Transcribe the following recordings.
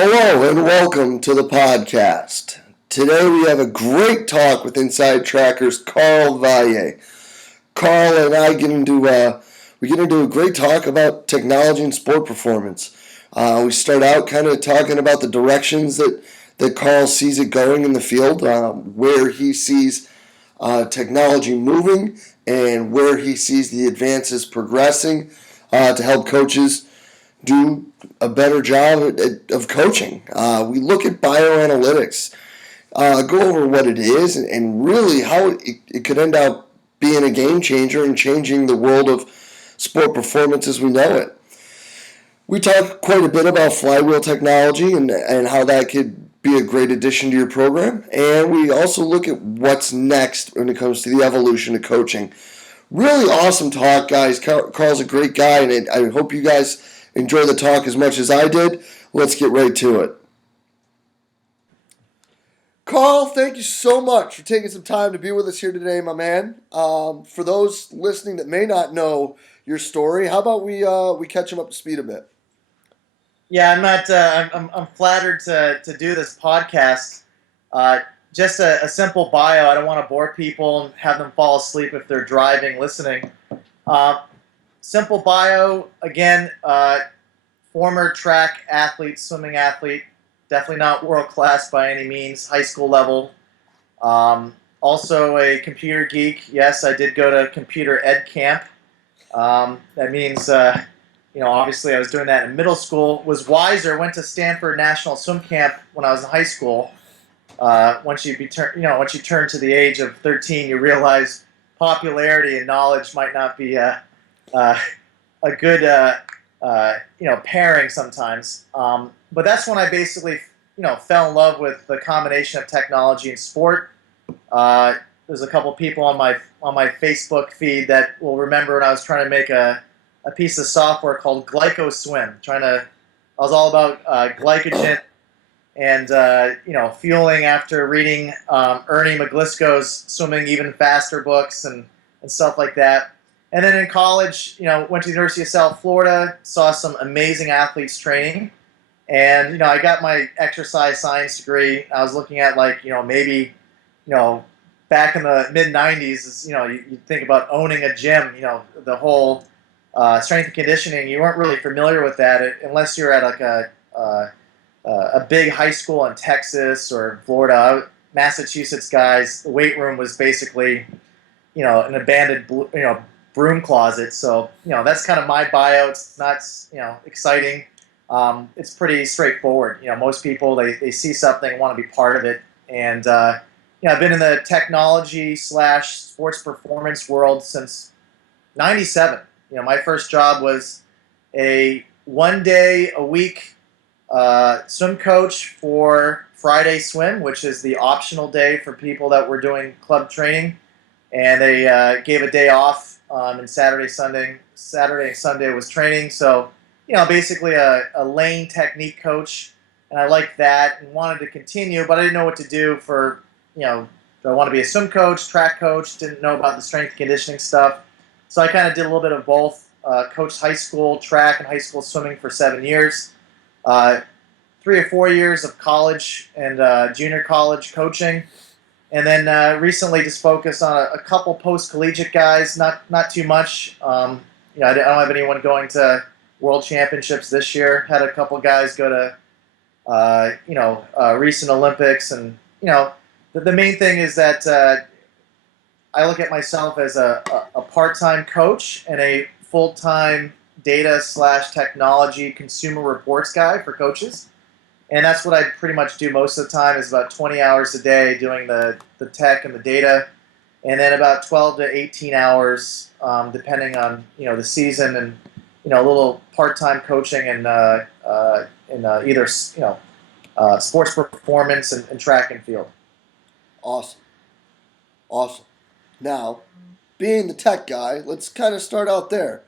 Hello and welcome to the podcast. Today we have a great talk with Inside Tracker's Carl Valle. Carl and I get into a great talk about technology and sport performance. We start out kind of talking about the directions that Carl sees it going in the field, where he sees technology moving, and where he sees the advances progressing to help coaches do a better job of coaching. We look at bioanalytics, go over what it is, and really how it could end up being a game changer and changing the world of sport performance as we know it. We talk quite a bit about Flywheel technology and how that could be a great addition to your program. And we also look at what's next when it comes to the evolution of coaching. Really awesome talk, guys. Carl's a great guy, and I hope you guys enjoy the talk as much as I did. Let's get right to it. Carl, thank you so much for taking some time to be with us here today, my man. For those listening that may not know your story, how about we catch them up to speed a bit? Yeah, I'm not. I'm flattered to do this podcast. Just a simple bio. I don't want to bore people and have them fall asleep if they're driving, listening. Simple bio. Again, former track athlete, swimming athlete. Definitely not world class by any means. High school level. Also a computer geek. Yes, I did go to computer ed camp. That means. Obviously I was doing that in middle school. Was wiser. Went to Stanford National Swim Camp when I was in high school. Once you turn to the age of 13, you realize popularity and knowledge might not be a good pairing sometimes. But that's when I basically fell in love with the combination of technology and sport. There's a couple people on my Facebook feed that will remember when I was trying to make a piece of software called GlycoSwim. I was all about glycogen and fueling after reading Ernie McGlisco's Swimming Even Faster books and stuff like that. And then in college, went to the University of South Florida, saw some amazing athletes training, and I got my exercise science degree. I was looking at maybe back in the mid '90s, you think about owning a gym, the whole strength and conditioning. You weren't really familiar with that unless you're at like a big high school in Texas or Florida. Massachusetts guys, the weight room was basically an abandoned broom closet. So that's kind of my bio. It's not exciting. It's pretty straightforward. Most people they see something and want to be part of it. And I've been in the technology / sports performance world since '97. My first job was a 1 day a week swim coach for Friday swim, which is the optional day for people that were doing club training. And they gave a day off, and Saturday and Sunday was training. So, basically a lane technique coach. And I liked that and wanted to continue, but I didn't know what to do for, do I want to be a swim coach, track coach, didn't know about the strength and conditioning stuff. So I kind of did a little bit of both. Coached high school track and high school swimming for 7 years. 3 or 4 years of college and junior college coaching. And then recently just focused on a couple post-collegiate guys, not too much. I don't have anyone going to world championships this year. Had a couple guys go to, recent Olympics. And, the main thing is that I look at myself as a part-time coach and a full-time data / technology consumer reports guy for coaches. And that's what I pretty much do most of the time is about 20 hours a day doing the tech and the data. And then about 12 to 18 hours, depending on, the season and, a little part-time coaching and either, sports performance and track and field. Awesome. Now, being the tech guy, let's kind of start out there.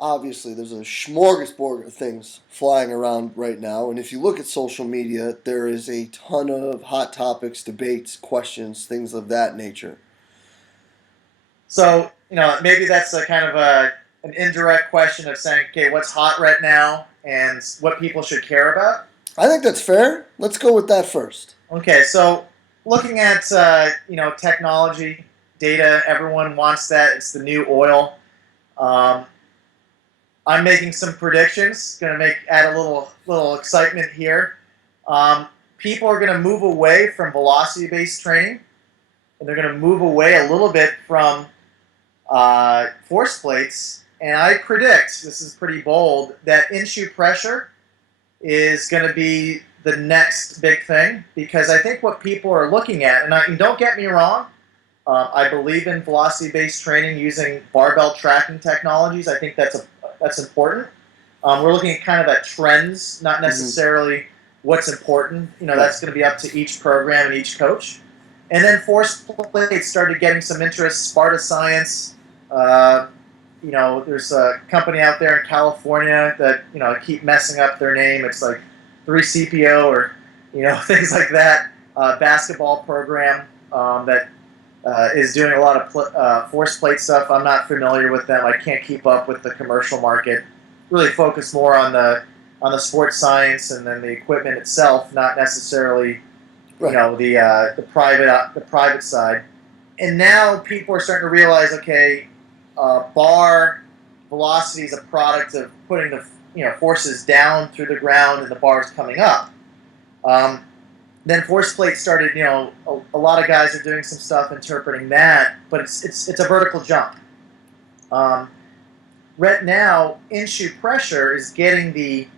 Obviously, there's a smorgasbord of things flying around right now, and if you look at social media, there is a ton of hot topics, debates, questions, things of that nature. So, maybe that's a kind of an indirect question of saying, okay, what's hot right now? and what people should care about? I think that's fair. Let's go with that first. Okay, so looking at technology, data, everyone wants that. It's the new oil. Um, I'm making some predictions. Going to add a little excitement here. People are going to move away from velocity-based training, and they're going to move away a little bit from force plates. And I predict, this is pretty bold, that in-shoe pressure is going to be the next big thing, because I think what people are looking at, and don't get me wrong, I believe in velocity-based training using barbell tracking technologies. I think that's important. We're looking at kind of at trends, not necessarily what's important. That's going to be up to each program and each coach. And then force plates started getting some interest. Sparta Science. There's a company out there in California that I keep messing up their name. It's like 3CPO or things like that. Basketball program that is doing a lot of force plate stuff. I'm not familiar with them. I can't keep up with the commercial market. Really focus more on the sports science and then the equipment itself, not necessarily the private side. And now people are starting to realize, okay, bar velocity is a product of putting the forces down through the ground and the bars coming up. Then force plate started. A lot of guys are doing some stuff interpreting that, but it's a vertical jump. Right now, in-shoe pressure is getting the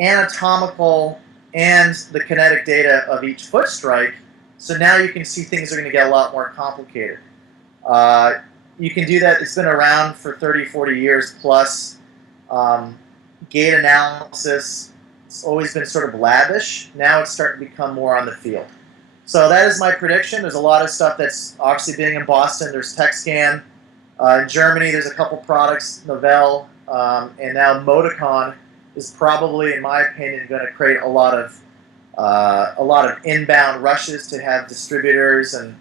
anatomical and the kinetic data of each foot strike. So now you can see things are going to get a lot more complicated. You can do that. It's been around for 30, 40 years plus. Gait analysis, it's always been sort of lavish. Now it's starting to become more on the field. So that is my prediction. There's a lot of stuff that's obviously being in Boston. There's TechScan. In Germany, there's a couple products, Novell, and now Modicon is probably, in my opinion, going to create a lot of inbound rushes to have distributors, and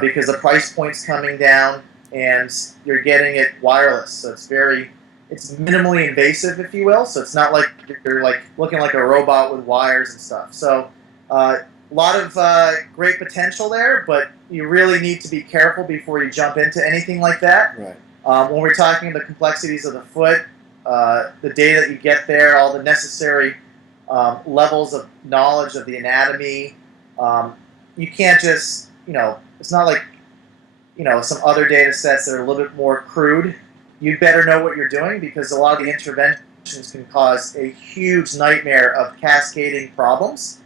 because the price point's coming down and you're getting it wireless, so it's minimally invasive, if you will. So it's not like you're like looking like a robot with wires and stuff. So a lot of great potential there, but you really need to be careful before you jump into anything like that. Right. When we're talking the complexities of the foot, the data that you get there, all the necessary levels of knowledge of the anatomy, you can't just, it's not like, some other data sets that are a little bit more crude. You better know what you're doing, because a lot of the interventions can cause a huge nightmare of cascading problems.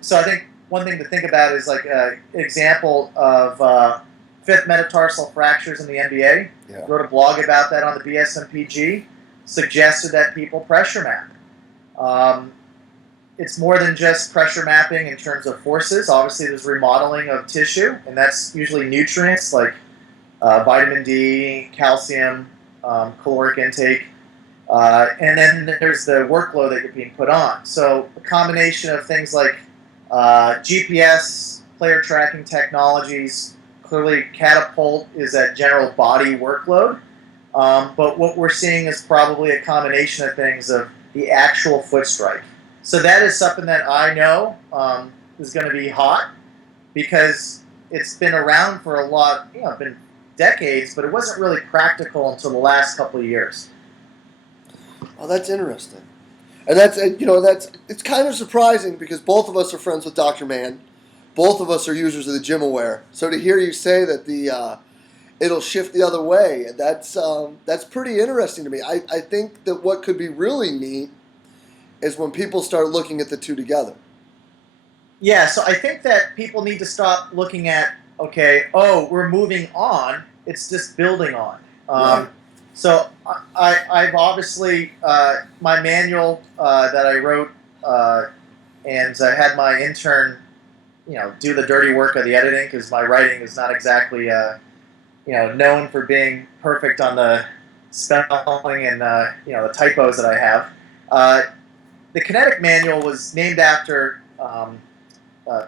So I think one thing to think about is like an example of fifth metatarsal fractures in the NBA. Yeah. Wrote a blog about that on the BSMPG. Suggested that people pressure map. It's more than just pressure mapping in terms of forces. Obviously, there's remodeling of tissue, and that's usually nutrients like vitamin D, calcium, caloric intake. And then there's the workload that you're being put on. So a combination of things like GPS, player tracking technologies, clearly Catapult is that general body workload. But what we're seeing is probably a combination of things of the actual foot strike. So that is something that I know is going to be hot, because it's been around for a lot, been decades, but it wasn't really practical until the last couple of years. Oh, that's interesting. And it's kind of surprising, because both of us are friends with Dr. Mann. Both of us are users of the Gym Aware. So to hear you say that it'll shift the other way, that's pretty interesting to me. I think that what could be really neat is when people start looking at the two together. Yeah, so I think that people need to stop looking at, we're moving on. It's just building on. Right. So I've obviously, my manual that I wrote, and I had my intern, do the dirty work of the editing, because my writing is not exactly, known for being perfect on the spelling and, the typos that I have. The kinetic manual was named after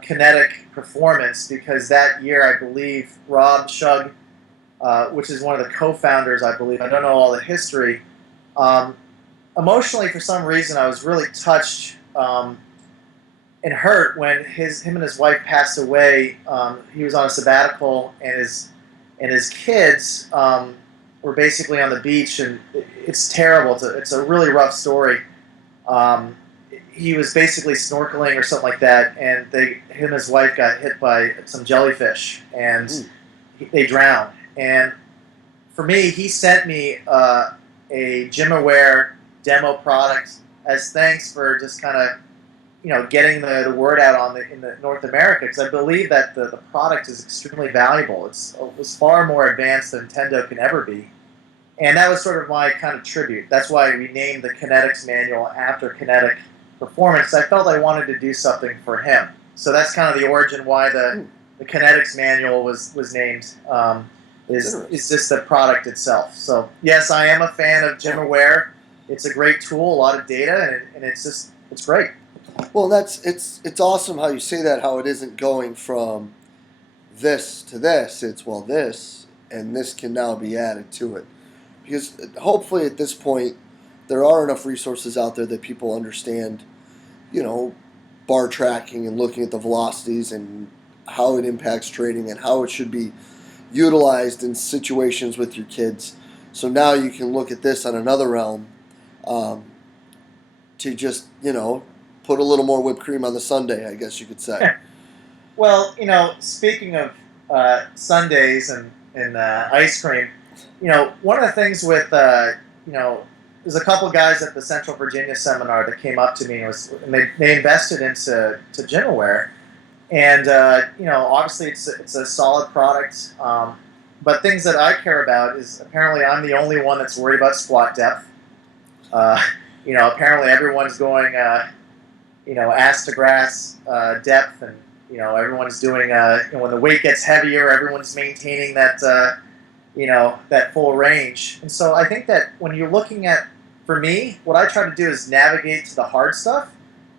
kinetic performance, because that year, I believe, Rob Shug, which is one of the co-founders, I believe, I don't know all the history, emotionally, for some reason, I was really touched and hurt when him and his wife passed away. He was on a sabbatical, and his kids were basically on the beach, and it's terrible. It's a really rough story. Um, he was basically snorkeling or something like that, and him and his wife got hit by some jellyfish, and they drowned. And for me, he sent me a GymAware demo product as thanks for just kind of getting the word out in the North America, because I believe that the product is extremely valuable. It's far more advanced than Nintendo can ever be, and that was sort of my kind of tribute. That's why we named the Kinetics manual after Kinetic Performance. I felt I wanted to do something for him, so that's kind of the origin why the Kinetics manual was named. Is just the product itself. So yes, I am a fan of GymAware. It's a great tool, a lot of data, and it's great. Well, it's awesome how you say that. How it isn't going from this to this. It's this and this can now be added to it, because hopefully at this point there are enough resources out there that people understand, bar tracking and looking at the velocities and how it impacts training and how it should be utilized in situations with your kids. So now you can look at this on another realm, to just put a little more whipped cream on the sundae, I guess you could say. Well, speaking of sundaes and ice cream, one of the things with there's a couple guys at the Central Virginia seminar that came up to me and they invested into GymAware. And obviously it's a solid product, but things that I care about is apparently I'm the only one that's worried about squat depth. Apparently everyone's going ass to grass depth, and everyone's doing when the weight gets heavier, everyone's maintaining that that full range. And so I think that when you're looking at, for me, what I try to do is navigate to the hard stuff,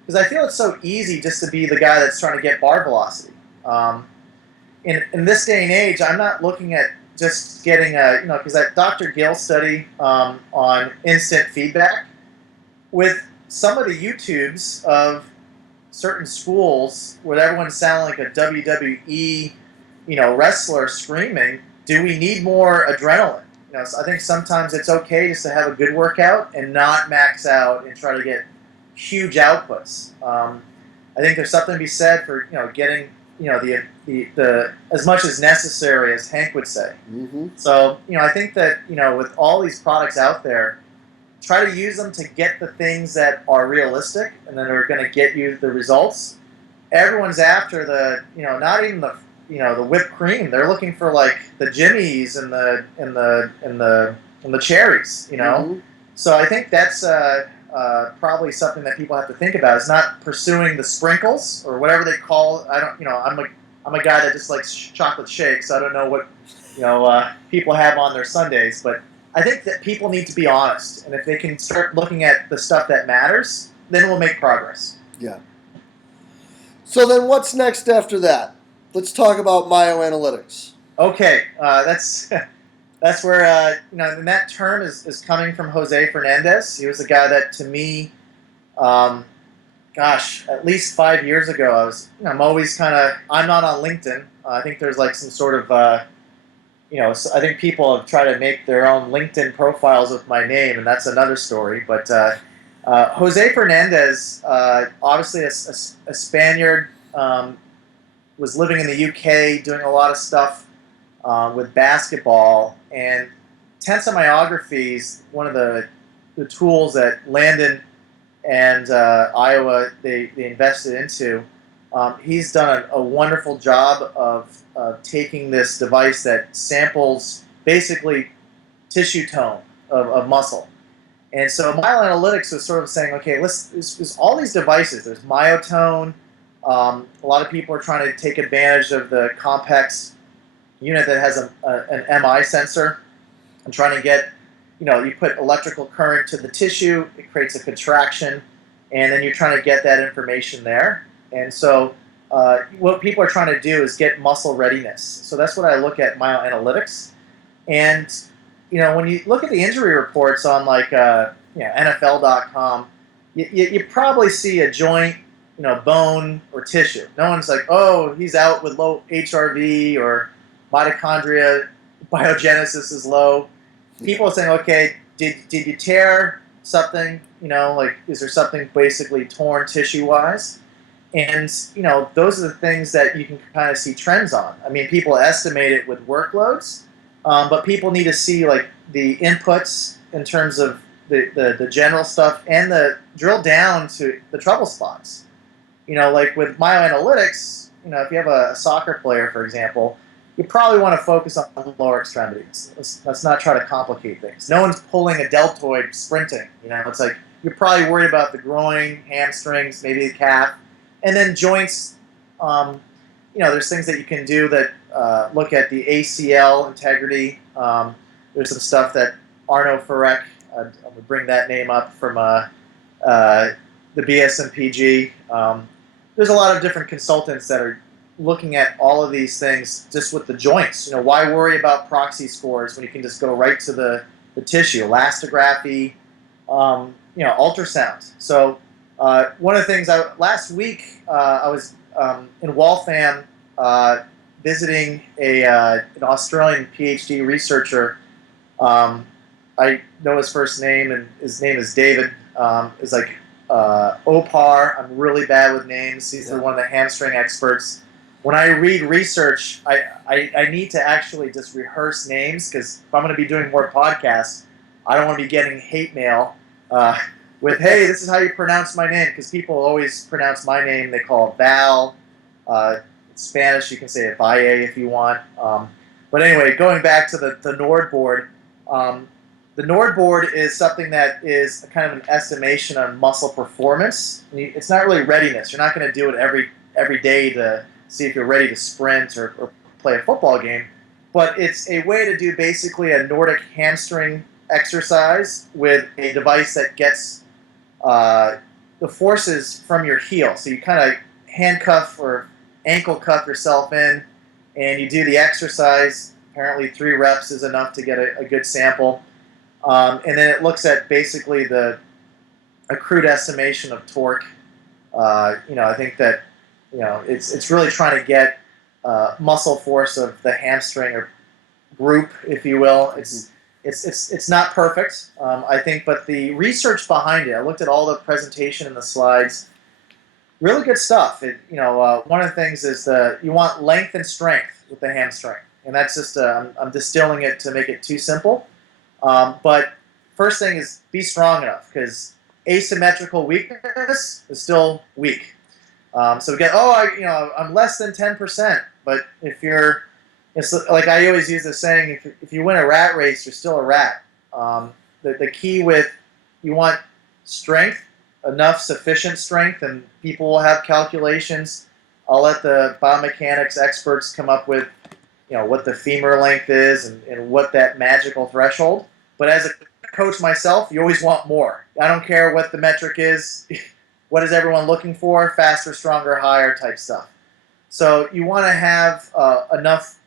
because I feel it's so easy just to be the guy that's trying to get bar velocity. In this day and age, I'm not looking at just getting because that Dr. Gill study on instant feedback, with some of the YouTubes of certain schools where everyone's sounding like a WWE wrestler screaming, do we need more adrenaline? So I think sometimes it's okay just to have a good workout and not max out and try to get huge outputs. I think there's something to be said for getting the as much as necessary, as Hank would say. Mm-hmm. So I think that with all these products out there, try to use them to get the things that are realistic and that are going to get you the results. Everyone's after the not even the whipped cream. They're looking for like the jimmies and the cherries. Mm-hmm. So I think that's probably something that people have to think about. Is not pursuing the sprinkles or whatever they call. I don't. I'm a guy that just likes chocolate shakes. So I don't know what people have on their sundaes, but I think that people need to be honest, and if they can start looking at the stuff that matters, then we'll make progress. Yeah. So then what's next after that? Let's talk about Myo-analytics. Okay, that's where and that term is coming from Jose Fernandez. He was a guy that, to me, at least 5 years ago, I'm always I'm not on LinkedIn. I think there's like some sort of I think people have tried to make their own LinkedIn profiles with my name, and that's another story. But Jose Fernandez, obviously a Spaniard, was living in the UK, doing a lot of stuff with basketball. And tensormyography is one of the tools that Landon and Iowa they invested into. He's done a wonderful job of taking this device that samples basically tissue tone of muscle. And so Myo-analytics was sort of saying, okay, there's all these devices. There's myotone. A lot of people are trying to take advantage of the Compex unit that has an MI sensor and trying to get, you put electrical current to the tissue, it creates a contraction, and then you're trying to get that information there. And so what people are trying to do is get muscle readiness. So that's what I look at Myo-analytics. And when you look at the injury reports on NFL.com, you probably see a joint, bone or tissue. No one's like, oh, he's out with low HRV or mitochondria biogenesis is low. People are saying, okay, did you tear something? Like, is there something basically torn tissue-wise? And, those are the things that you can kind of see trends on. I mean, people estimate it with workloads, but people need to see, like, the inputs in terms of the general stuff and the drill down to the trouble spots. Like with Myo-analytics, if you have a soccer player, for example, you probably want to focus on the lower extremities. Let's not try to complicate things. No one's pulling a deltoid sprinting. It's like you're probably worried about the groin, hamstrings, maybe the calf. And then joints, there's things that you can do that look at the ACL integrity. There's some stuff that Arno Farek, I would bring that name up from the BSMPG. There's a lot of different consultants that are looking at all of these things just with the joints. Why worry about proxy scores when you can just go right to the tissue, elastography, ultrasound. So one of the things, last week I was in Waltham visiting an Australian PhD researcher. I know his first name, and his name is David. Is like Opar. I'm really bad with names. He's one of the hamstring experts. When I read research, I need to actually just rehearse names, because if I'm going to be doing more podcasts, I don't want to be getting hate mail with, hey, this is how you pronounce my name, because people always pronounce my name. They call it Val. In Spanish, you can say it Valle if you want. But anyway, going back to the Nord board, the Nord board is something that is kind of an estimation on muscle performance. It's not really readiness. You're not going to do it every day to see if you're ready to sprint or play a football game. But it's a way to do basically a Nordic hamstring exercise with a device that gets the forces from your heel. So you kind of handcuff or ankle cuff yourself in, and you do the exercise. Apparently 3 reps is enough to get a good sample. And then it looks at basically the accrued estimation of torque. I think that it's really trying to get muscle force of the hamstring or group, if you will. It's not perfect, I think, but the research behind it. I looked at all the presentation and the slides. Really good stuff. One of the things is you want length and strength with the hamstring, and that's just I'm distilling it to make it too simple. But first thing is be strong enough, because asymmetrical weakness is still weak. So we get, I'm less than 10%. But if it's like I always use the saying, if you win a rat race, you're still a rat. The key with, you want strength, enough sufficient strength, and people will have calculations. I'll let the biomechanics experts come up with what the femur length is and what that magical threshold. But as a coach myself, you always want more. I don't care what the metric is. What is everyone looking for? Faster, stronger, higher type stuff. So you want to have enough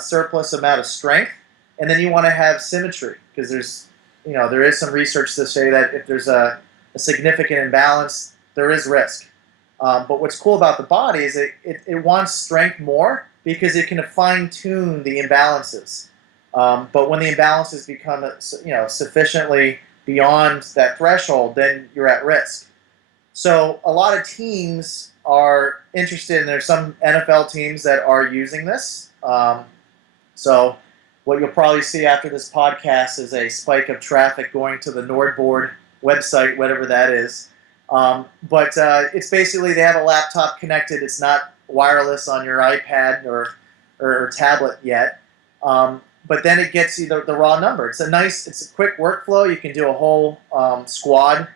surplus amount of strength, and then you want to have symmetry, because there is some research to say that if there's a significant imbalance, there is risk. But what's cool about the body is it wants strength more, because it can fine-tune the imbalances. But when the imbalances become sufficiently beyond that threshold, then you're at risk. So a lot of teams are interested, and there's some NFL teams that are using this. So what you'll probably see after this podcast is a spike of traffic going to the Nordboard website, whatever that is. But it's basically, they have a laptop connected. It's not wireless on your iPad or tablet yet. But then it gets you the raw number. It's a quick workflow. You can do a whole squad.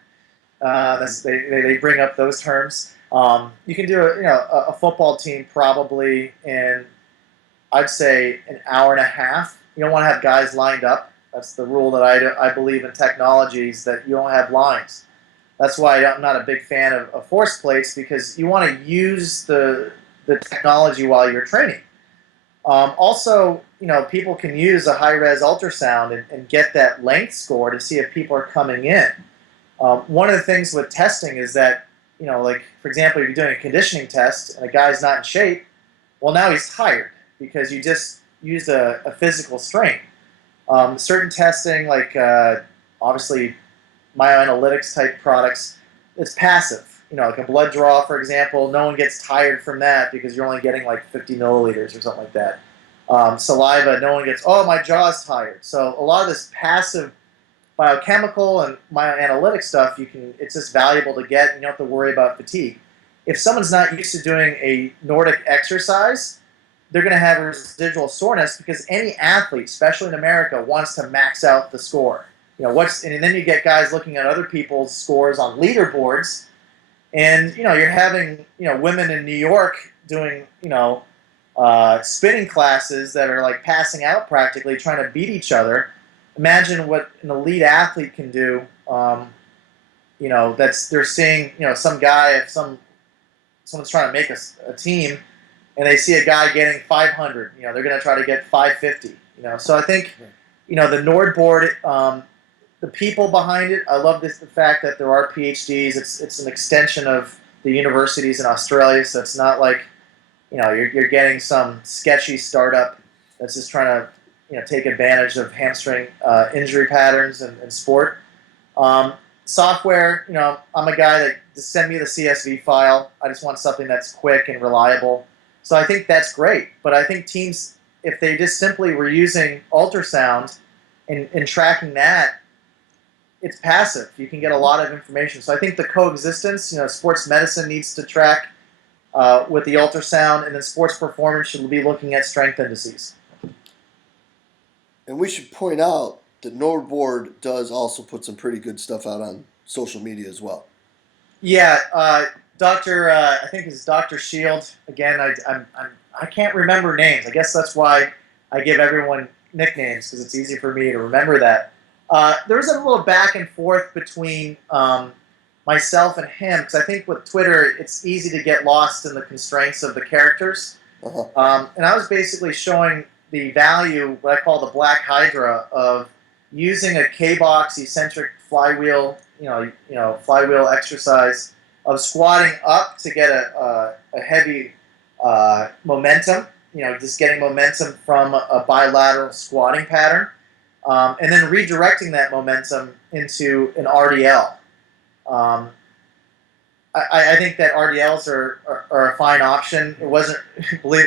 They bring up those terms. You can do a football team probably in, I'd say, an hour and a half. You don't want to have guys lined up. That's the rule that I believe in technologies, that you don't have lines. That's why I'm not a big fan of force plates, because you want to use the technology while you're training. Also, people can use a high-res ultrasound and get that length score to see if people are coming in. One of the things with testing is that, like, for example, if you're doing a conditioning test and a guy's not in shape, well, now he's tired because you just used a physical strain. Certain testing, like obviously Myo-analytics type products, it's passive. Like a blood draw, for example, no one gets tired from that because you're only getting like 50 milliliters or something like that. Saliva, no one gets, oh, my jaw's tired. So a lot of this passive biochemical and myo-analytic stuff, it's just valuable to get, and you don't have to worry about fatigue. If someone's not used to doing a Nordic exercise, they're going to have residual soreness because any athlete, especially in America, wants to max out the score. And then you get guys looking at other people's scores on leaderboards, and you're having women in New York doing spinning classes that are like passing out practically, trying to beat each other. Imagine what an elite athlete can do. They're seeing some guy, if someone's trying to make a team, and they see a guy getting 500, they're going to try to get 550. So I think the Nord board, the people behind it, I love the fact that there are PhDs. It's an extension of the universities in Australia, so it's not like you're getting some sketchy startup that's just trying to take advantage of hamstring injury patterns in sport. Software, I'm a guy that just send me the CSV file. I just want something that's quick and reliable. So I think that's great. But I think teams, if they just simply were using ultrasound and tracking that, it's passive. You can get a lot of information. So I think the coexistence, sports medicine needs to track with the ultrasound, and then sports performance should be looking at strength indices. And we should point out that Nord board does also put some pretty good stuff out on social media as well. Yeah, Doctor, I think it's Dr. Shield. Again, I can't remember names. I guess that's why I give everyone nicknames, because it's easy for me to remember that. There was a little back and forth between myself and him, because I think with Twitter, it's easy to get lost in the constraints of the characters. And I was basically showing the value, what I call the black hydra, of using a K-box eccentric flywheel, flywheel exercise of squatting up to get a heavy momentum, just getting momentum from a bilateral squatting pattern, and then redirecting that momentum into an RDL. I think that RDLs are a fine option. It wasn't,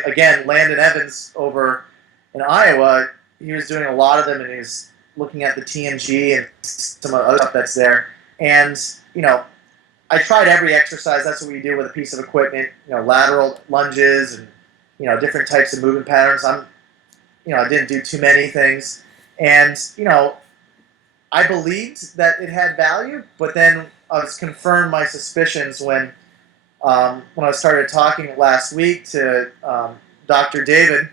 again, Landon Evans over in Iowa, he was doing a lot of them, and he was looking at the TMG and some other stuff that's there. And, I tried every exercise. That's what we do with a piece of equipment, lateral lunges and, different types of movement patterns. I didn't do too many things. And, I believed that it had value, but then I was confirmed my suspicions when I started talking last week to Dr. David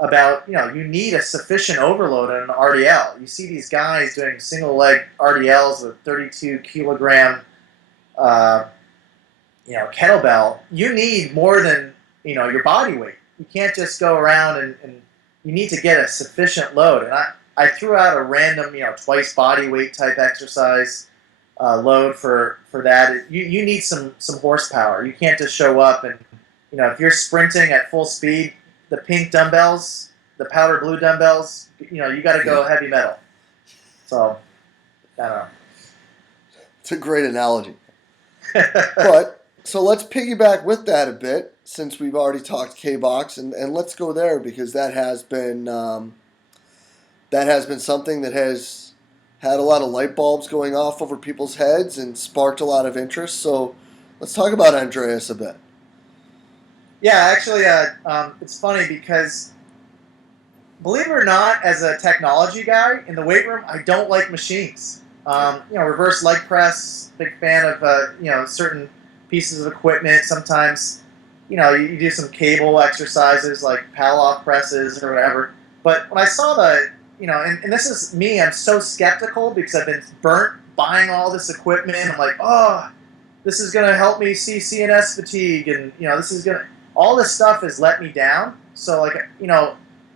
about, you need a sufficient overload on an RDL. You see these guys doing single leg RDLs with 32 kilogram, kettlebell. You need more than, your body weight. You can't just go around and you need to get a sufficient load. And I threw out a random, twice body weight type exercise load for that. You need some horsepower. You can't just show up and, if you're sprinting at full speed, the pink dumbbells, the powder blue dumbbells, you got to go heavy metal. So, I don't know. It's a great analogy. But, so let's piggyback with that a bit, since we've already talked K-Box, and let's go there, because that has been something that has had a lot of light bulbs going off over people's heads and sparked a lot of interest. So let's talk about Andreas a bit. Yeah, actually, it's funny because, believe it or not, as a technology guy in the weight room, I don't like machines. Reverse leg press, big fan of, certain pieces of equipment. Sometimes, you do some cable exercises like Pallof presses or whatever. But when I saw and this is me, I'm so skeptical because I've been burnt buying all this equipment. I'm like, oh, this is going to help me see CNS fatigue, and, this is going to... All this stuff has let me down. So,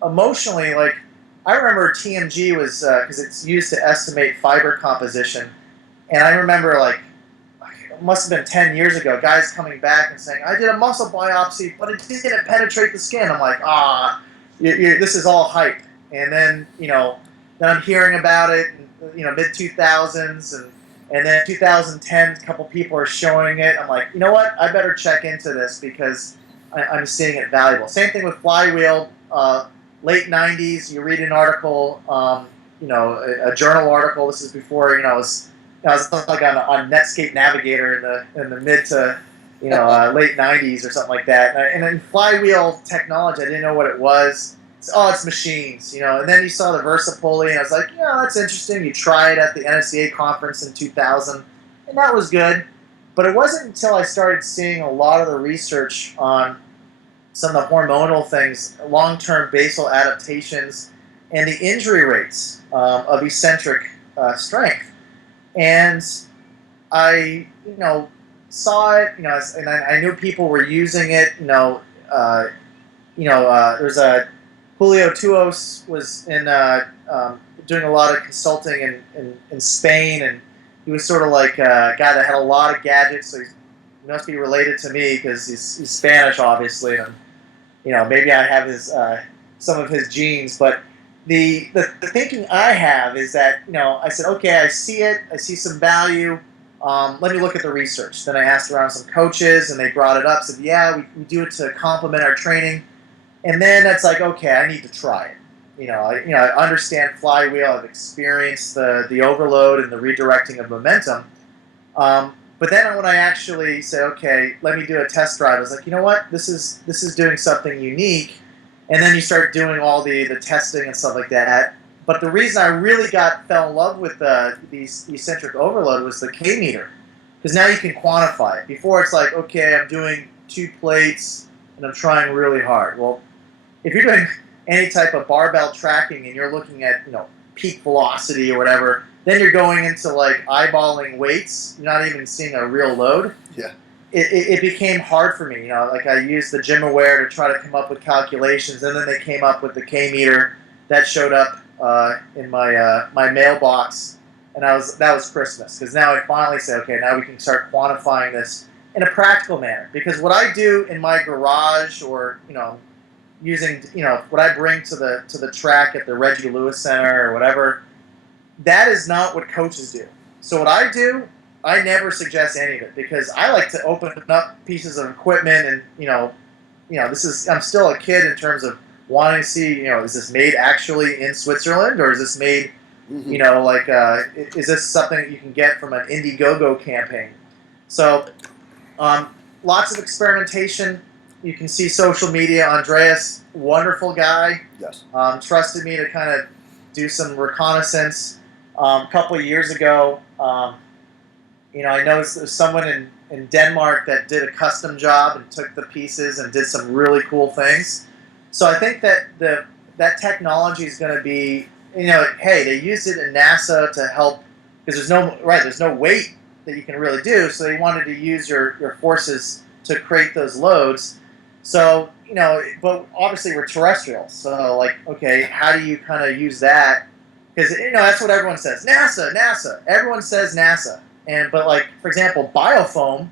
emotionally, I remember TMG was, because it's used to estimate fiber composition, And I remember, like, it must have been 10 years ago, guys coming back and saying, I did a muscle biopsy, but it didn't penetrate the skin. I'm like, this is all hype. And then, then I'm hearing about it, mid 2000s, and then 2010, a couple people are showing it. I'm like, you know what? I better check into this because I'm seeing it valuable. Same thing with Flywheel. Late 90s, you read an article, a journal article. This is before, I was like on Netscape Navigator in the mid to late 90s or something like that. And then Flywheel technology, I didn't know what it was. It's machines, And then you saw the VersaPulley, and I was like, that's interesting. You try it at the NSCA conference in 2000, and that was good. But it wasn't until I started seeing a lot of the research on some of the hormonal things, long-term basal adaptations, and the injury rates of eccentric strength. And I, saw it, and I knew people were using it. There's a Julio Tuos was doing a lot of consulting in Spain, and he was sort of like a guy that had a lot of gadgets. So he must be related to me because he's Spanish, obviously, and maybe I have some of his genes, but. The thinking I have is that, I said, okay, I see it, I see some value, let me look at the research. Then I asked around some coaches, and they brought it up, said, yeah, we do it to complement our training. And then that's like, okay, I need to try it. I understand Flywheel, I've experienced the overload and the redirecting of momentum. But then when I actually said, okay, let me do a test drive, I was like, you know what, this is doing something unique. And then you start doing all the testing and stuff like that. But the reason I really fell in love with the eccentric overload was the K meter, because now you can quantify it. Before it's like, okay, I'm doing 2 plates and I'm trying really hard. Well, if you're doing any type of barbell tracking and you're looking at peak velocity or whatever, then you're going into like eyeballing weights. You're not even seeing a real load. Yeah. It became hard for me, like I used the GymAware to try to come up with calculations, and then they came up with the K meter that showed up in my mailbox, and that was Christmas, because now I finally say, okay, now we can start quantifying this in a practical manner, because what I do in my garage or using what I bring to the track at the Reggie Lewis Center or whatever, that is not what coaches do. So what I do, I never suggest any of it, because I like to open up pieces of equipment and, I'm still a kid in terms of wanting to see, is this made actually in Switzerland, or is this made, is this something that you can get from an Indiegogo campaign? So, lots of experimentation. You can see social media. Andreas, wonderful guy. Yes. Trusted me to kind of do some reconnaissance. A couple of years ago, I know there's someone in Denmark that did a custom job and took the pieces and did some really cool things. So I think that that technology is going to be, hey, they used it in NASA to help, because there's no weight that you can really do. So they wanted to use your forces to create those loads. So, but obviously we're terrestrial. So like, okay, how do you kind of use that? Because, that's what everyone says. NASA. Everyone says NASA. But like, for example, biofoam,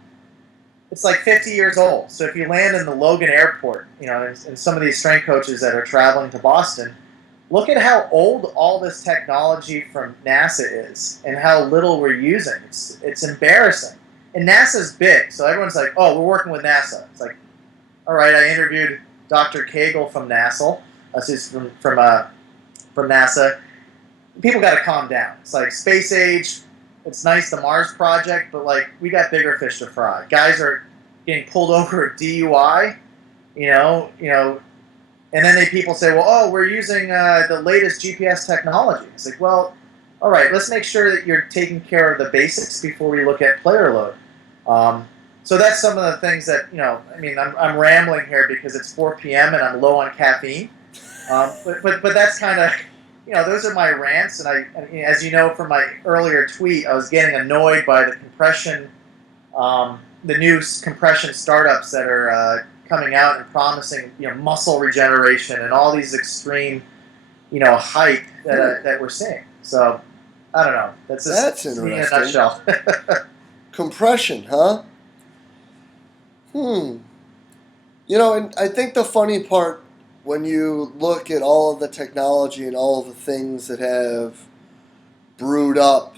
it's like 50 years old. So if you land in the Logan Airport, and some of these strength coaches that are traveling to Boston, look at how old all this technology from NASA is and how little we're using. It's embarrassing. And NASA's big, so everyone's like, oh, we're working with NASA. It's like, all right, I interviewed Dr. Cagle from NASA. From NASA. People got to calm down. It's like space age. It's nice, the Mars project, but like we got bigger fish to fry. Guys are getting pulled over at DUI, and then people say, well, oh, we're using the latest GPS technology. It's like, well, all right, let's make sure that you're taking care of the basics before we look at player load. So that's some of the things that I'm rambling here because it's 4 p.m. and I'm low on caffeine. But that's kind of. Those are my rants, and as you know from my earlier tweet, I was getting annoyed by the compression, the new compression startups that are coming out and promising, muscle regeneration and all these extreme, hype that we're seeing. So, I don't know. That's That's me in a interesting. nutshell. Compression, huh? Hmm. And I think the funny part when you look at all of the technology and all of the things that have brewed up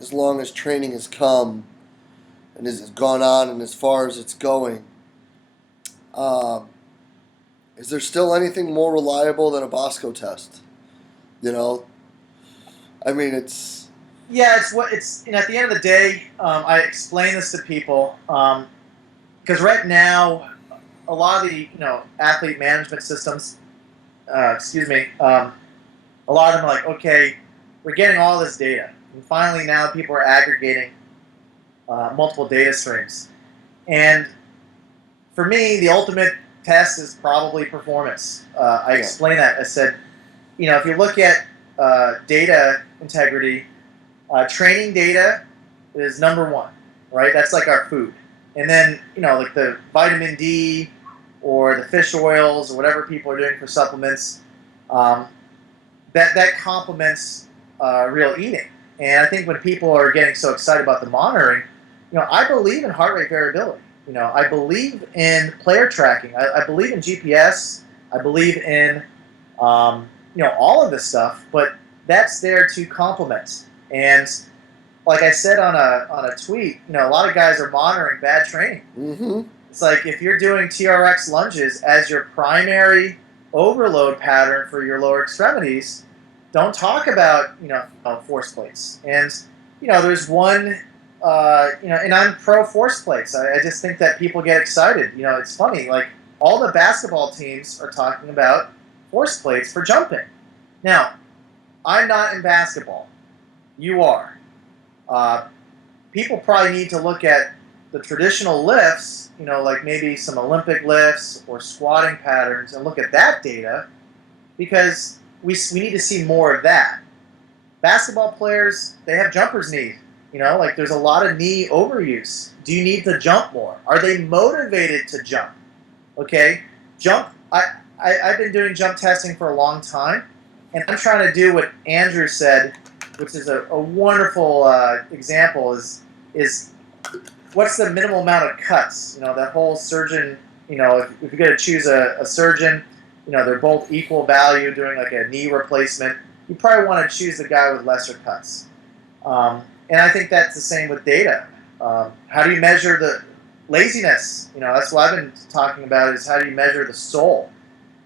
as long as training has come and has gone on and as far as it's going, um, is there still anything more reliable than a Bosco test? You know, I mean, it's Yeah, at the end of the day, I explain this to people because right now a lot of the athlete management systems, excuse me, a lot of them are like, okay, we're getting all this data, and finally now people are aggregating multiple data streams, and for me, the ultimate test is probably performance. I yeah, explain that. I said, if you look at data integrity, training data is number one, right? That's like our food. And then, like the vitamin D or the fish oils or whatever people are doing for supplements, um, that complements real eating. And I think when people are getting so excited about the monitoring, I believe in heart rate variability. I believe in player tracking. I believe in GPS. I believe in all of this stuff, but that's there to complement. And like I said on a tweet, a lot of guys are monitoring bad training. mm-hmm, It's like if you're doing TRX lunges as your primary overload pattern for your lower extremities, don't talk about force plates. And there's one and I'm pro force plates. I just think that people get excited. It's funny. Like all the basketball teams are talking about force plates for jumping. Now, I'm not in basketball. You are. Uh, People probably need to look at the traditional lifts, like maybe some Olympic lifts or squatting patterns, and look at that data because we need to see more of that. Basketball players, they have jumper's knee. Like there's a lot of knee overuse. Do you need to jump more? Are they motivated to jump? Okay, jump. I've been doing jump testing for a long time, and I'm trying to do what Andrew said, which is a wonderful example. Is what's the minimal amount of cuts? That whole surgeon. If you're going to choose a surgeon, they're both equal value doing like a knee replacement. You probably want to choose the guy with lesser cuts. And I think that's the same with data. How do you measure the laziness? That's what I've been talking about is how do you measure the soul?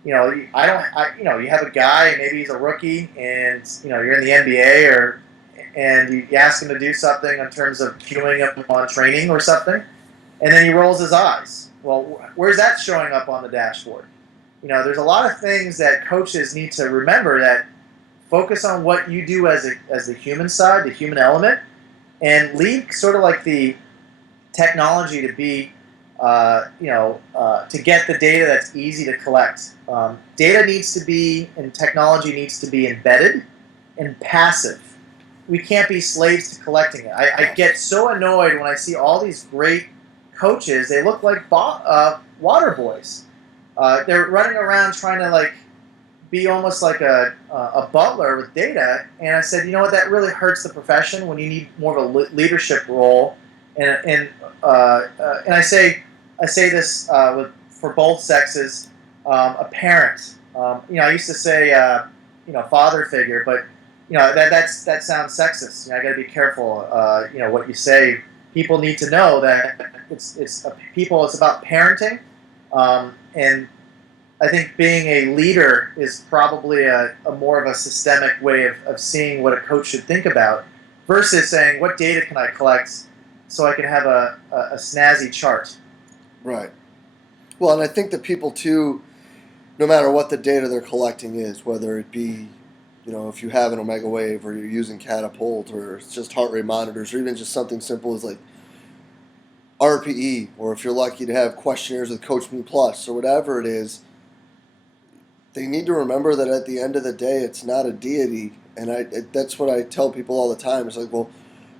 You have a guy, maybe he's a rookie, and you're in the NBA, and you ask him to do something in terms of cueing him on training or something, and then he rolls his eyes. Well, where's that showing up on the dashboard? There's a lot of things that coaches need to remember that focus on what you do as the human side, the human element, and leave sort of like the technology to be, to get the data that's easy to collect. Data needs to be, and technology needs to be embedded and passive. We can't be slaves to collecting it. I get so annoyed when I see all these great coaches. They look like water boys. They're running around trying to like be almost like a butler with data. And I said, that really hurts the profession when you need more of a leadership role. And I say this for both sexes. A parent. I used to say father figure, but that sounds sexist. I got to be careful. What you say. People need to know that it's about parenting, and I think being a leader is probably a more of a systemic way of seeing what a coach should think about versus saying what data can I collect so I can have a snazzy chart. right. Well, and I think that people too, no matter what the data they're collecting is, whether it be, if you have an omega wave or you're using catapult or it's just heart rate monitors or even just something simple as like RPE, or if you're lucky to have questionnaires with Coach Me Plus or whatever it is, they need to remember that at the end of the day, it's not a deity. And that's what I tell people all the time. It's like, well,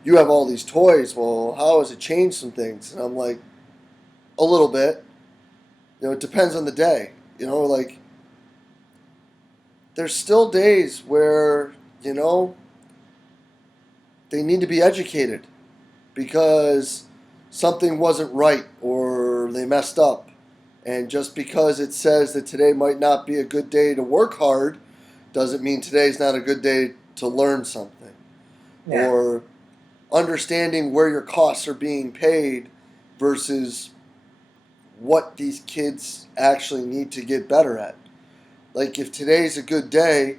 you have all these toys. Well, how has it changed some things? And I'm like, a little bit. It depends on the day. Like, there's still days where, they need to be educated because something wasn't right or they messed up. And just because it says that today might not be a good day to work hard doesn't mean today's not a good day to learn something. Yeah. Or understanding where your costs are being paid versus what these kids actually need to get better at. Like if today's a good day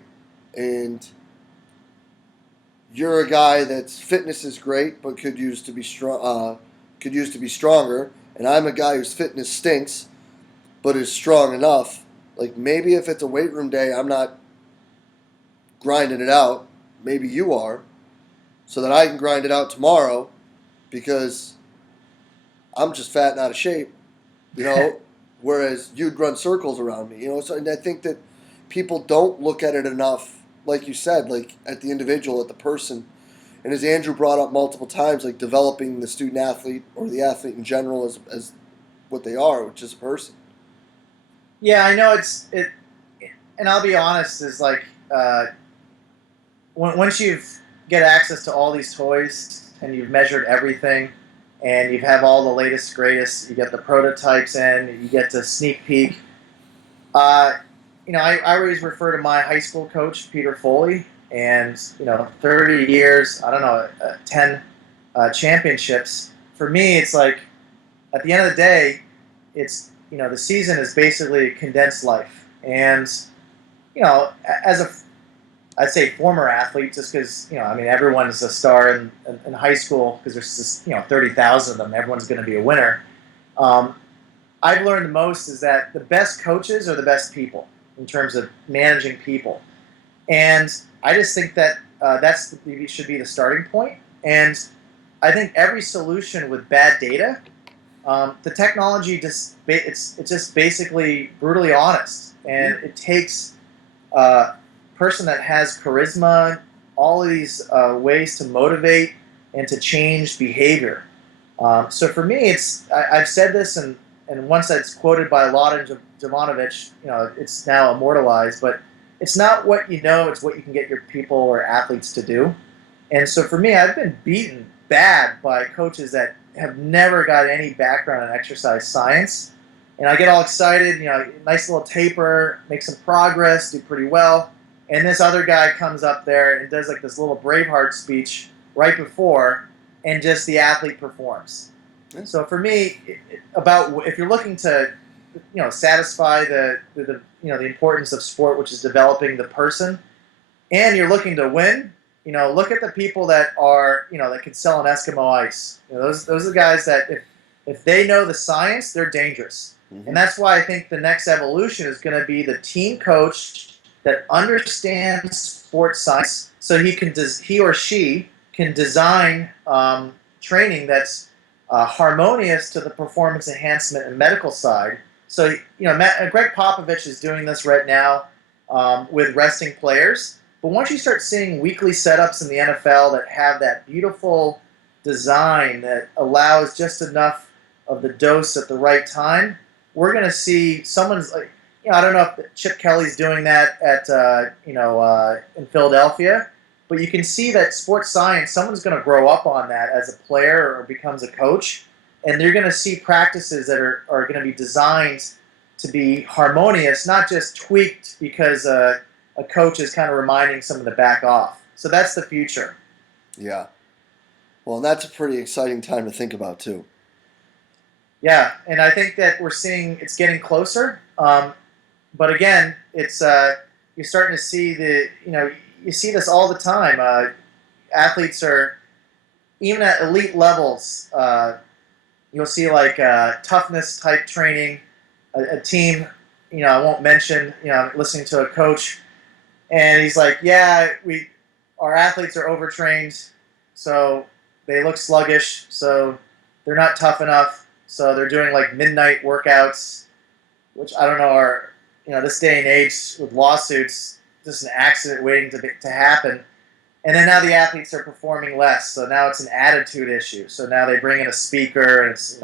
and you're a guy that's fitness is great but could use to be stronger, and I'm a guy whose fitness stinks but is strong enough. Like maybe if it's a weight room day, I'm not grinding it out. Maybe you are, so that I can grind it out tomorrow because I'm just fat and out of shape, you know. Whereas you'd run circles around me, you know. So and I think that people don't look at it enough, like you said, like at the individual, at the person. And as Andrew brought up multiple times, like developing the student athlete or the athlete in general as what they are, which is a person. Yeah, I know and I'll be honest, is like once you've get access to all these toys and you've measured everything, and you have all the latest, greatest, you get the prototypes in, you get to sneak peek. I always refer to my high school coach, Peter Foley, and 30 years, I don't know, 10 championships. For me, it's like at the end of the day, it's the season is basically condensed life, and as a I'd say former athlete, just because everyone is a star in high school because there's just 30,000 of them. Everyone's going to be a winner. I've learned the most is that the best coaches are the best people in terms of managing people, and I just think that should be the starting point. And I think every solution with bad data, the technology it's just basically brutally honest, and it takes person that has charisma, all of these ways to motivate and to change behavior. So for me, I've said this, and once it's quoted by Lada Jovanovic, it's now immortalized, but it's not what you know, it's what you can get your people or athletes to do. And so for me, I've been beaten bad by coaches that have never got any background in exercise science. And I get all excited, nice little taper, make some progress, do pretty well. And this other guy comes up there and does like this little Braveheart speech right before, and just the athlete performs. So for me, about if you're looking to, satisfy the importance of sport, which is developing the person, and you're looking to win, look at the people that are, that can sell an Eskimo ice. Those are the guys that if they know the science, they're dangerous. Mm-hmm. And that's why I think the next evolution is going to be the team coach that understands sports science, so he or she can design training that's harmonious to the performance enhancement and medical side. So Greg Popovich is doing this right now with resting players. But once you start seeing weekly setups in the NFL that have that beautiful design that allows just enough of the dose at the right time, we're going to see someone's like. I don't know if Chip Kelly's doing that at in Philadelphia, but you can see that sports science, someone's going to grow up on that as a player or becomes a coach, and they're going to see practices that are going to be designed to be harmonious, not just tweaked because a coach is kind of reminding someone to back off. So that's the future. Yeah. Well, that's a pretty exciting time to think about too. Yeah, and I think that we're seeing it's getting closer. But again, it's you're starting to see you see this all the time. Athletes are even at elite levels. You'll see like toughness type training. A team, I won't mention. I'm listening to a coach, and he's like, "Yeah, our athletes are overtrained, so they look sluggish, so they're not tough enough, so they're doing like midnight workouts, which I don't know are." This day and age with lawsuits, just an accident waiting to happen. And then now the athletes are performing less, so now it's an attitude issue. So now they bring in a speaker, and it's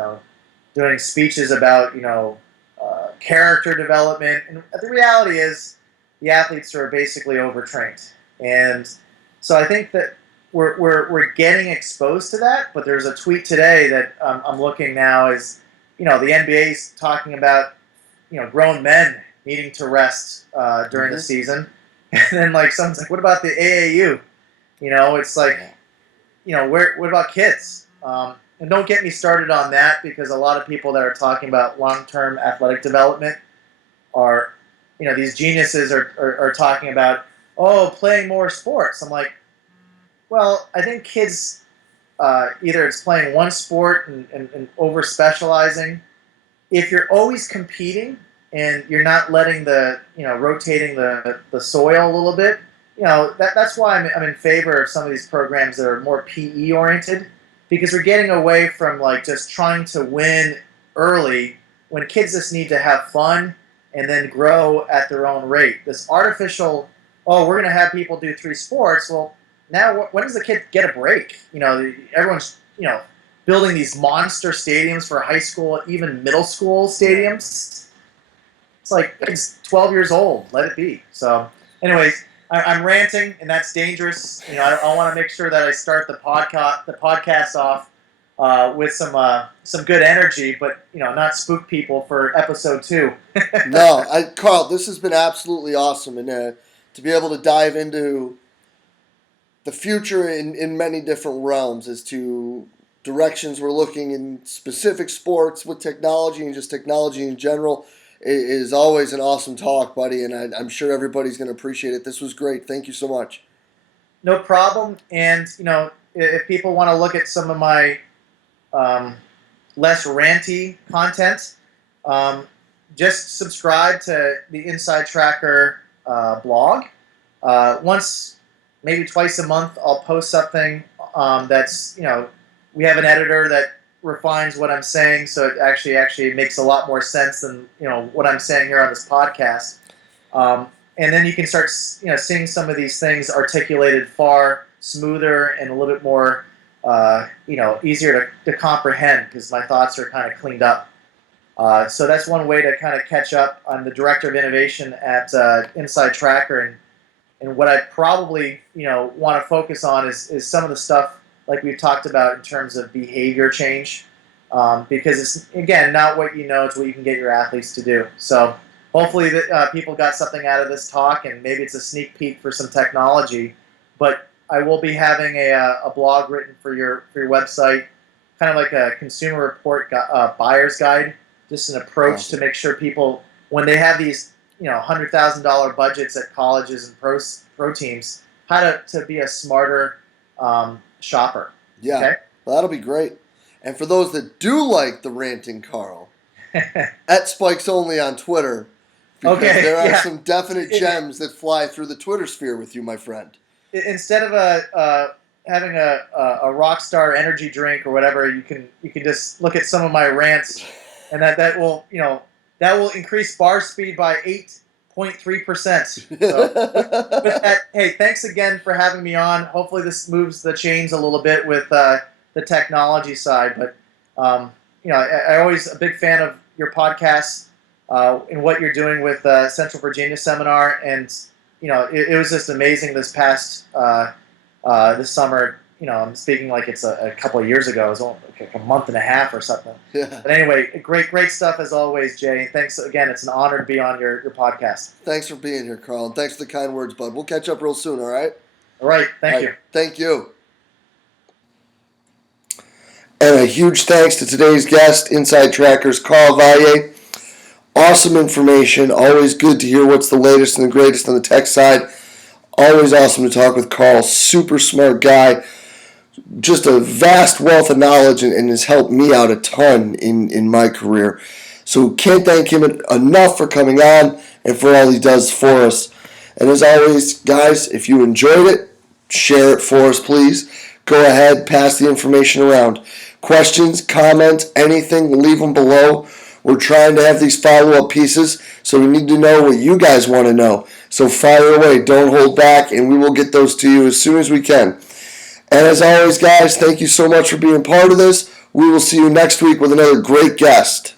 doing speeches about character development. And the reality is, the athletes are basically overtrained. And so I think that we're getting exposed to that. But there's a tweet today that I'm looking now is, the NBA's talking about, grown men needing to rest during the season, and then like someone's like, what about the AAU? It's like, what about kids? And don't get me started on that, because a lot of people that are talking about long-term athletic development are, these geniuses are talking about, playing more sports. I'm like, well, I think kids, either it's playing one sport and over specializing. If you're always competing and you're not letting rotating the soil a little bit, that's why I'm in favor of some of these programs that are more PE oriented, because we're getting away from like just trying to win early when kids just need to have fun and then grow at their own rate. This artificial, we're going to have people do 3 sports. Well, now when does the kid get a break? Everyone's, building these monster stadiums for high school, even middle school stadiums. It's like, it's 12 years old. Let it be. So, anyways, I'm ranting, and that's dangerous. I want to make sure that I start the podcast off with some good energy, but not spook people for episode 2. No, Carl, this has been absolutely awesome, and to be able to dive into the future in many different realms as to directions we're looking in specific sports with technology and just technology in general is always an awesome talk, buddy, and I'm sure everybody's going to appreciate it. This was great. Thank you so much. No problem. And, if people want to look at some of my less ranty content, just subscribe to the Inside Tracker blog. Once, maybe twice a month, I'll post something that's, we have an editor that refines what I'm saying, so it actually makes a lot more sense than what I'm saying here on this podcast. And then you can start seeing some of these things articulated far smoother and a little bit more easier to comprehend, because my thoughts are kind of cleaned up. So that's one way to kind of catch up. I'm the director of innovation at Inside Tracker, and what I probably want to focus on is some of the stuff like we've talked about in terms of behavior change, because it's, again, not what it's what you can get your athletes to do. So hopefully people got something out of this talk, and maybe it's a sneak peek for some technology. But I will be having a blog written for your website, kind of like a consumer report buyer's guide, just an approach to make sure people, when they have these $100,000 budgets at colleges and pro teams, how to be a smarter shopper. Yeah, okay? Well, that'll be great. And for those that do like the ranting Carl, at Spikes Only on Twitter, because there are some definite gems that fly through the Twitter sphere with you, my friend. Instead of having a rock star energy drink or whatever, you can just look at some of my rants, and that will increase bar speed by 8.3%. So, with that, hey, thanks again for having me on. Hopefully this moves the chains a little bit with the technology side. But I always a big fan of your podcast and what you're doing with Central Virginia Seminar, and it was just amazing this past this summer. I'm speaking like it's a couple of years ago. It was only like a month and a half or something. Yeah. But anyway, great stuff as always, Jay. Thanks again. It's an honor to be on your podcast. Thanks for being here, Carl. And thanks for the kind words, bud. We'll catch up real soon, all right? All right. Thank you. Thank you. And a huge thanks to today's guest, Inside Tracker's Carl Valle. Awesome information. Always good to hear what's the latest and the greatest on the tech side. Always awesome to talk with Carl. Super smart guy. Just a vast wealth of knowledge, and has helped me out a ton in my career. So can't thank him enough for coming on and for all he does for us. And as always, guys, if you enjoyed it, share it for us, please. Go ahead, pass the information around. Questions, comments, anything, leave them below. We're trying to have these follow-up pieces, so we need to know what you guys want to know. So fire away, don't hold back, and we will get those to you as soon as we can. And as always, guys, thank you so much for being part of this. We will see you next week with another great guest.